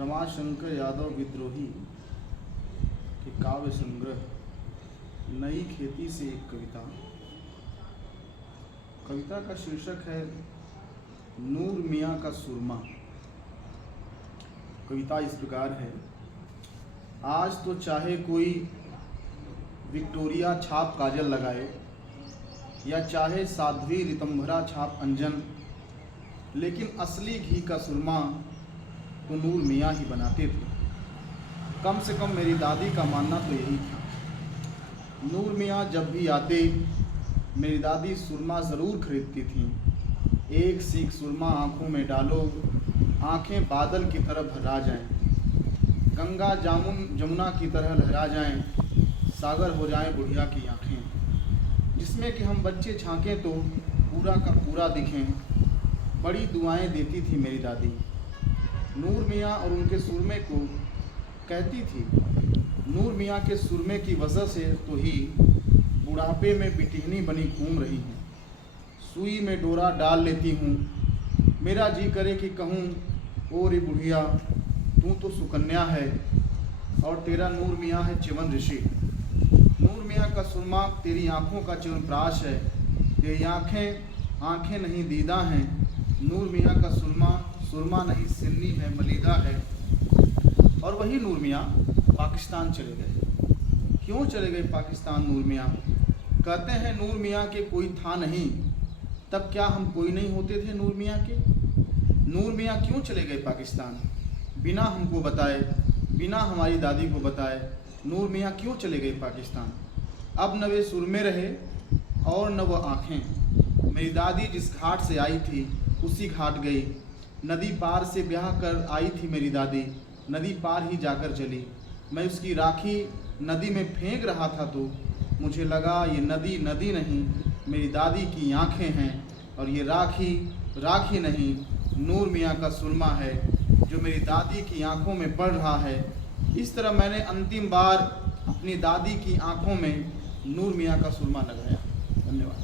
रमाशंकर यादव विद्रोही के काव्य संग्रह नई खेती से एक कविता। कविता का शीर्षक है नूर मियाँ का सुरमा। कविता इस प्रकार है। आज तो चाहे कोई विक्टोरिया छाप काजल लगाए या चाहे साध्वी रितंभरा छाप अंजन, लेकिन असली घी का सुरमा तो नूर मियाँ ही बनाते थे। कम से कम मेरी दादी का मानना तो यही था। नूर मियाँ जब भी आते मेरी दादी सुरमा ज़रूर खरीदती थी। एक सीख सुरमा आँखों में डालो, आँखें बादल की तरह भरा जाएं, गंगा जमुना की तरह लहरा जाएं, सागर हो जाएं बुढ़िया की आँखें, जिसमें कि हम बच्चे झांकें तो पूरा का पूरा दिखें। बड़ी दुआएं देती थी मेरी दादी। नूर मियाँ और उनके सुरमे को कहती थी, नूर मियाँ के सुरमे की वजह से तो ही बुढ़ापे में बिटिहनी बनी घूम रही हूँ। सुई में डोरा डाल लेती हूँ, मेरा जी करे कि कहूँ, ओ रे बुढ़िया तू तो सुकन्या है और तेरा नूर मियाँ है च्यवन ऋषि। नूर मियाँ का सुरमा तेरी आँखों का च्यवनप्राश है, तेरी आँखें नहीं दीदा हैं। नूर मियाँ का सुरमा नहीं सिन्नी है मलीदा है। और वही नूर मियाँ पाकिस्तान चले गए। क्यों चले गए पाकिस्तान नूर मियाँ? कहते हैं नूर मियाँ के कोई था नहीं, तब क्या हम कोई नहीं होते थे नूर मियाँ के? नूर मियाँ क्यों चले गए पाकिस्तान? बिना हमको बताए, बिना हमारी दादी को बताए नूर मियाँ क्यों चले गए पाकिस्तान? अब न वे सुरमे रहे और न वह आँखें। मेरी दादी जिस घाट से आई थी उसी घाट गई। नदी पार से ब्याह कर आई थी मेरी दादी, नदी पार ही जाकर चली। मैं उसकी राखी नदी में फेंक रहा था तो मुझे लगा ये नदी नदी नहीं, मेरी दादी की आँखें हैं, और ये राखी नहीं, नूर मियाँ का सुरमा है जो मेरी दादी की आँखों में पड़ रहा है। इस तरह मैंने अंतिम बार अपनी दादी की आँखों में नूर मियाँ का सुरमा लगाया। धन्यवाद।